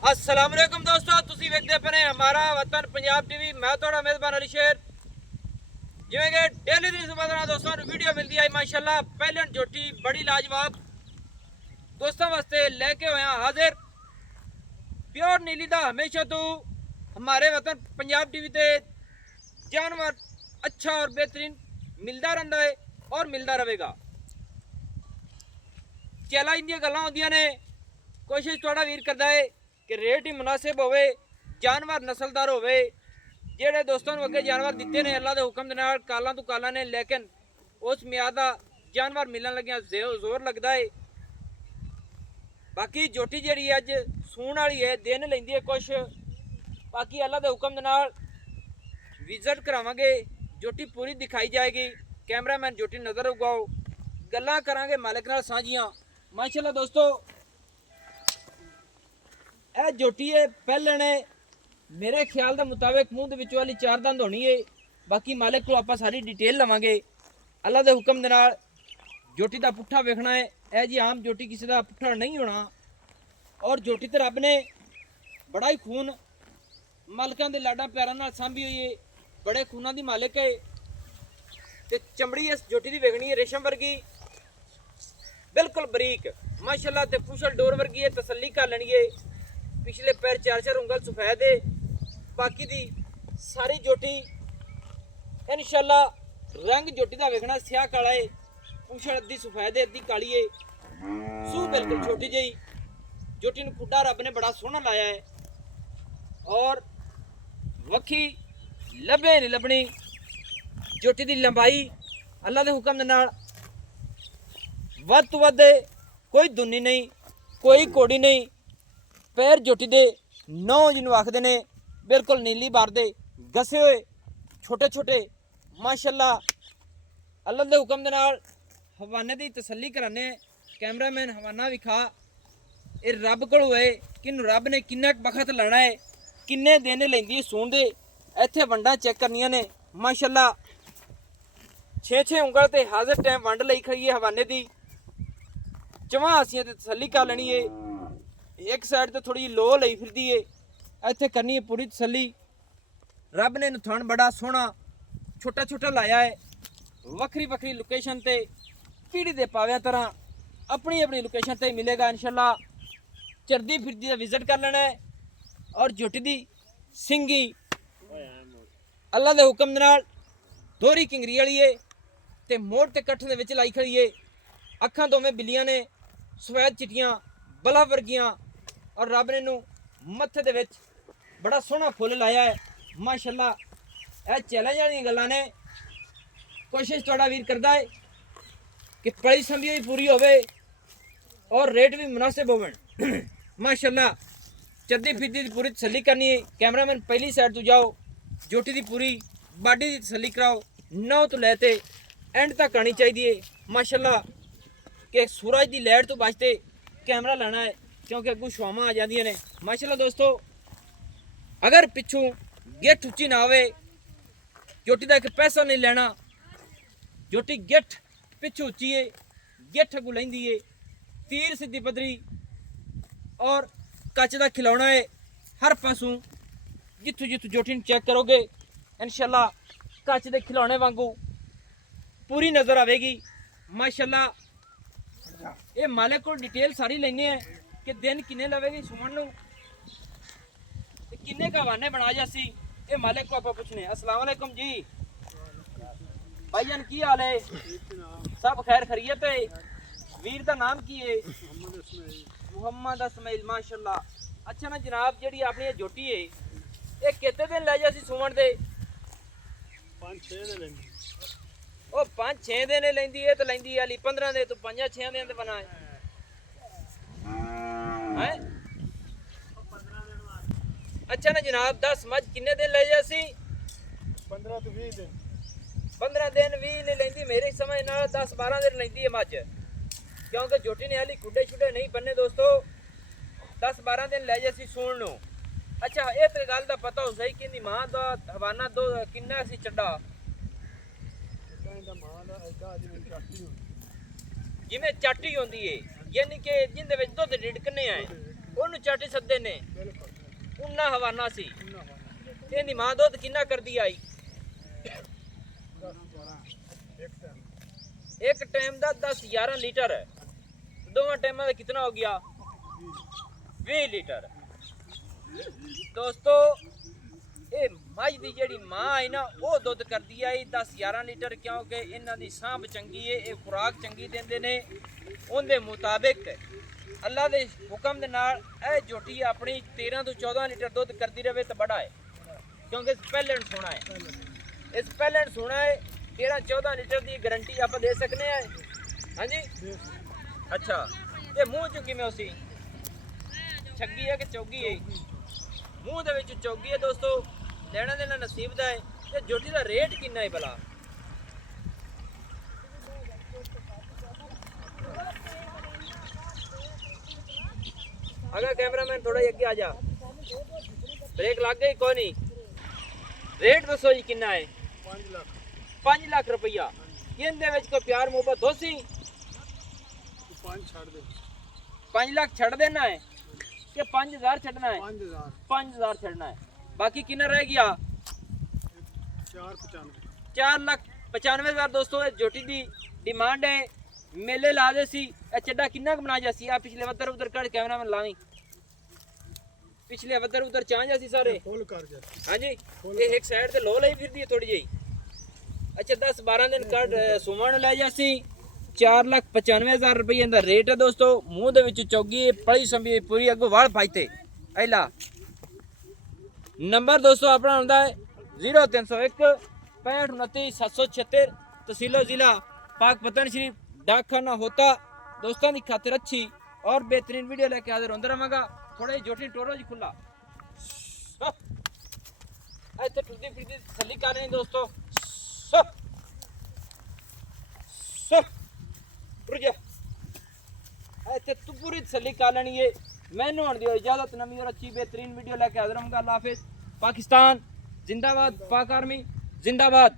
अस्सलाम वालेकुम दोस्तों, तुसी वेखदे पे ने हमारा वतन पंजाब टीवी। मैं थोड़ा मेजबान अली शेर। जिवें कि डेली दी सुबह दोस्तों वीडियो मिलती है माशाल्लाह। पहले झोटी बड़ी लाजवाब दोस्तों वास्ते लेके होया हाजिर। प्योर नीली दा हमेशा तो हमारे वतन पंजाब टीवी ते जानवर अच्छा और बेहतरीन मिलता रहता है और मिलता रहेगा। चला इंदिया गल्लां होंदियां ने, कोशिश थोड़ा वीर करता है कि रेट ही मुनासिब होवे, जानवर नस्लदार होवे। जेड़े दोस्तों नूं अगे जानवर दिते ने अल्लाह दे हुक्म दे नाल कालां तो कालां ने, लेकिन उस मियाद दा जानवर मिलन लग्या जोर लगदा है। बाकी झोटी जेड़ी अज सूण वाली है, दिन लैंदी है कुछ। बाकी अल्लाह दे हुक्म दे नाल विजिट करावांगे, झोटी पूरी दिखाई जाएगी। कैमरामैन झोटी नज़र उगाओ, गल्लां करांगे मालिक नाल साझियां माशाल्लाह। दोस्तों ਇਹ झोटी है पहले ने मेरे ख्याल के मुताबिक मूँह के वाली 4 दंद होनी है। बाकी मालिक को आप सारी डिटेल लवांगे अल्लाह के हुक्म दे नाल। झोटी का पुट्ठा वेखना है, यह जी आम झोटी किसी का पुट्ठा नहीं होना। और झोटी तो रब ने बड़ा ही खून मालिकों के लाडा प्यारा नाल सांभी हुई है, बड़े खूना की मालिक है। तो चमड़ी इस झोटी की वेखनी है रेशम वर्गी, बिल्कुल बरीक माशाल्लाह। ते पुछल डोर वर्गी है, तसल्ली कर लेनी है। पिछले पैर 4 उंगल सफेद है। बाकी दी सारी झोटी इंशाल्लाह रंग झोटी का वेखना स्याह काला है। पुछल अद्धी सफेद है अद्धी काली है। सूह बिल्कुल छोटी जी झोटी नूं खुड्डा रब ने बड़ा सोहना लाया है। और वक्खी लभे नहीं लभनी। झोटी की लंबाई अल्लाह के हुक्म दे नाल वध तो वध, कोई दुनी नहीं कोई कोड़ी नहीं। पैर झोटी दे 9 जिन्हों आखते ने, बिल्कुल नीली बार दे घसे हुए छोटे छोटे माशाल्लाह। अल्लाह के हुक्म दे नाल हवाने की तसल्ली कराने। कैमरामैन हवाना विखा, ये रब को होए कि रब ने किन्ना बखत लाना है, किन्ने दिन लेंदी सूण दे। इत्थे वंडा चेक करनियां ने माशाल्लाह। 6 उंगल ते हाजिर टाइम वंड लई खड़ी है हवाने की। चवां हासियां ते तसल्ली कर लेनी है। एक साइड तो थोड़ी लो लई फिरदी है, इत्थे करनी है पूरी तसल्ली। रब ने थण बड़ा सोहना छोटा छोटा लाया है। वक्री वक्री लोकेशन ते पीढ़ी दे पाव्या तरह अपनी अपनी लोकेशन ते मिलेगा इंशाल्लाह। चरदी फिरदी का विजिट कर लेना है। और झोटी दी सिंगी अल्लाह दे हुक्म दे नाल दोहरी किंगरी वाली है ते मोड़ ते कट्ठ दे विच लाई खड़ी है। अखां दोवें बिल्लियां ने, सफेद चिट्टियां बला वर्गियां। और रब ने मत्थे दे विच बड़ा सोहना फुल लाया है माशाल्लाह। यह चैलेंज वाली गल्लां ने। कोशिश थोड़ा वीर करता है कि पली संभी हुई पूरी होवे और रेट भी मुनासिब होवन माशाल्लाह। चरदी फिरदी की पूरी तसल्ली करनी है। कैमरामैन पहली साइड तो जाओ, झोटी की पूरी बाडी की तसल्ली कराओ। 9 तो लैते एंड तक आनी चाहिए माशाल्लाह। कि सूरज की लैट तो बचते कैमरा लाना है, क्योंकि अगू छुआवां आ जांदियां ने माशाल्लाह। दोस्तों अगर पिछू गिठ उच्ची ना आवे, झोटी का एक पैसा नहीं लेना। झोटी गिठ पिछू उच्ची है, गिठ अगू लैंदी है, तीर सीधी पदरी और कच का खिलौना है हर पासों। जिथों जिथों झोटी चेक करोगे इंशाल्लाह कच के खिलौने वांगू पूरी नज़र आएगी माशाल्लाह। ये मालिक को डिटेल सारी लेनी है कि दिन किन्ने लवेगी सुमन नूं, किन्ने का हवाने बना जासी। ये मालिक को आप पूछने। अस्सलाम वालेकुम जी भाईजान, की हाल है? सब खैर खैरियत है? वीर का नाम की है? मुहम्मद इस्माइल माशाल्लाह। अच्छा ना जनाब, जी अपनी ये झोटी है ये कितने दिन लै जासी सुमन दे? 5-6 दिन। 5-6 दिन लेंदी है तो लेंदी है 15 दिन तो 5-6 दिन बना है। अच्छा ना जनाब, 10 मज किन्ने दिन ले जासी? 15 तो 20 दिन। 15 दिन 20 नहीं लेंदी मेरी समझ नाल 10-12 दिन लेंदी है मज, क्योंकि झोटी ने हाली खुडे छुडे नहीं बन्ने दोस्तों। 10-12 दिन ले जासी सूण नूं। अच्छा ये तो गल का पता हो सही कि मां का हवाना दो किन्ना सी चड्डा? जिमें चाटी होंदी है, यानी कि जिंदे विच दुध रिड़कने आए ਉਹਨੂੰ ਚੱਟ ਸੱਦੇ ਨੇ ਬਿਲਕੁਲ ਉਨਾ ਹਵਾਨਾ ਸੀ ਇੰਨਾ ਹੋਣਾ ਇਹਦੀ ਮਾਂ ਦੁੱਧ ਕਿੰਨਾ ਕਰਦੀ ਆਈ 10 12 ਇੱਕ ਟਾਈਮ ਇੱਕ ਟਾਈਮ ਦਾ 10 11 ਲੀਟਰ ਹੈ ਦੋਵਾਂ ਟਾਈਮਾਂ ਦਾ ਕਿੰਨਾ ਹੋ ਗਿਆ 20 ਲੀਟਰ ਦੋਸਤੋ ਇਹ ਮੱਝ ਦੀ ਜਿਹੜੀ ਮਾਂ ਹੈ ਨਾ ਉਹ ਦੁੱਧ ਕਰਦੀ ਆਈ 10 11 ਲੀਟਰ ਕਿਉਂਕਿ ਇਹਨਾਂ ਦੀ ਸਾਂਭ ਚੰਗੀ ਹੈ ਇਹ ਖੁਰਾਕ ਚੰਗੀ ਦਿੰਦੇ ਨੇ ਉਹਦੇ ਮੁਤਾਬਿਕ ਅੱਲਾ ਦੇ ਹੁਕਮ ਦੇ ਨਾਲ ਇਹ ਝੋਟੀ ਆਪਣੀ 13 ਤੋਂ 14 ਲੀਟਰ ਦੁੱਧ ਕਰਦੀ ਰਹੇ ਤਾਂ ਬੜਾ ਹੈ ਕਿਉਂਕਿ ਪਹਿਲਣ ਸੋਣਾ ਹੈ ਇਸ ਪਹਿਲਣ ਸੋਣਾ ਹੈ 13 14 ਲੀਟਰ ਦੀ ਗਾਰੰਟੀ ਆਪਾਂ ਦੇ ਸਕਨੇ ਆ ਹਾਂਜੀ ਅੱਛਾ ਤੇ ਮੂੰਹ ਚ ਕਿਵੇਂ ਉਸੀ ਛੱਗੀ ਹੈ ਕਿ ਚੌਗੀ ਹੈ ਮੂੰਹ ਦੇ ਵਿੱਚ ਚੌਗੀ ਹੈ ਦੋਸਤੋ ਲੈਣਾ ਦੇਣਾ ਨਸੀਬ ਦਾ ਹੈ ਤੇ ਝੋਟੀ ਦਾ ਰੇਟ ਕਿੰਨਾ ਹੈ ਭਲਾ अगर कैमरामैन थोड़ा अगे आ जा ब्रेक लग गई कोई नहीं रेट दसो जी कितना है 5 ਲੱਖ 5 ਲੱਖ रुपया ਇਹਦੇ ਵਿੱਚ ਕੋਈ ਪਿਆਰ ਮੁਹੱਬਤ ਹੋਸੀ ਤੂੰ 5 ਛੱਡ ਦੇ 5 ਲੱਖ ਛੱਡ ਦੇਣਾ ਹੈ ਕਿ 5000 ਛੱਡਣਾ है 5000 5000 ਛੱਡਣਾ है बाकी कितना रह गया 495 4,95,000 ਦੋਸਤੋ ਇਹ ਝੋਟੀ ਦੀ ਡਿਮਾਂਡ ਹੈ ਮੇਲੇ ਲਾ ਦੇ ਸੀ ਇਹ ਚੱਡਾ ਕਿੰਨਾ ਕੁ ਬਣਾ ਜਾਸੀ ਆ ਪਿਛਲੇ ਵੱਧਰ ਉਧਰ ਕੱਢ ਕੈਮਰਾਮੈਨ ਲਾਵੀਂ ਪਿਛਲੇ ਵੱਧਰ ਉਧਰ ਚਾਹ ਜਾਸੀ ਸਾਰੇ ਫੁੱਲ ਕਰ ਜਾ ਹਾਂਜੀ ਇਹ ਇੱਕ ਸਾਈਡ ਤੇ ਲੋ ਲਈ ਫਿਰਦੀ ਹੈ ਥੋੜੀ ਜਿਹੀ ਅੱਛਾ 10 12 ਦਿਨ ਕੱਢ ਸੁਮਣ ਲੈ ਜਾਸੀ 4,95,000 ਰੁਪਏ ਦਾ ਰੇਟ ਹੈ ਦੋਸਤੋ ਮੂੰਹ ਦੇ ਵਿੱਚ ਚੌਗੀ ਪਲੀ ਸੰਭੀ ਪੂਰੀ ਅੱਗੋਂ ਵਾਲ ਪਾਈਤੇ ਐਲਾ ਨੰਬਰ ਦੋਸਤੋ ਆਪਣਾ ਹੁੰਦਾ ਹੈ 0301 6529 776 तहसीलो जिला पाक पतन शरीफ डाकखाना होता दोस्तों की खातिर अच्छी और बेहतरीन वीडियो लेके हाजिर होंदा रहांगा थोड़े जोटी टोरो जी खुला ऐसे टुरदी फिरदी तसल्ली कर रहे हैं दोस्तों रुक जा ऐसे तू पूरी तसल्ली कर लेनी है मैनू होने दियो इजाजत नवी और अच्छी बेहतरीन वीडियो लेके हाजिर होंगा अल्लाह हाफिज पाकिस्तान जिंदाबाद पाक आर्मी जिंदाबाद।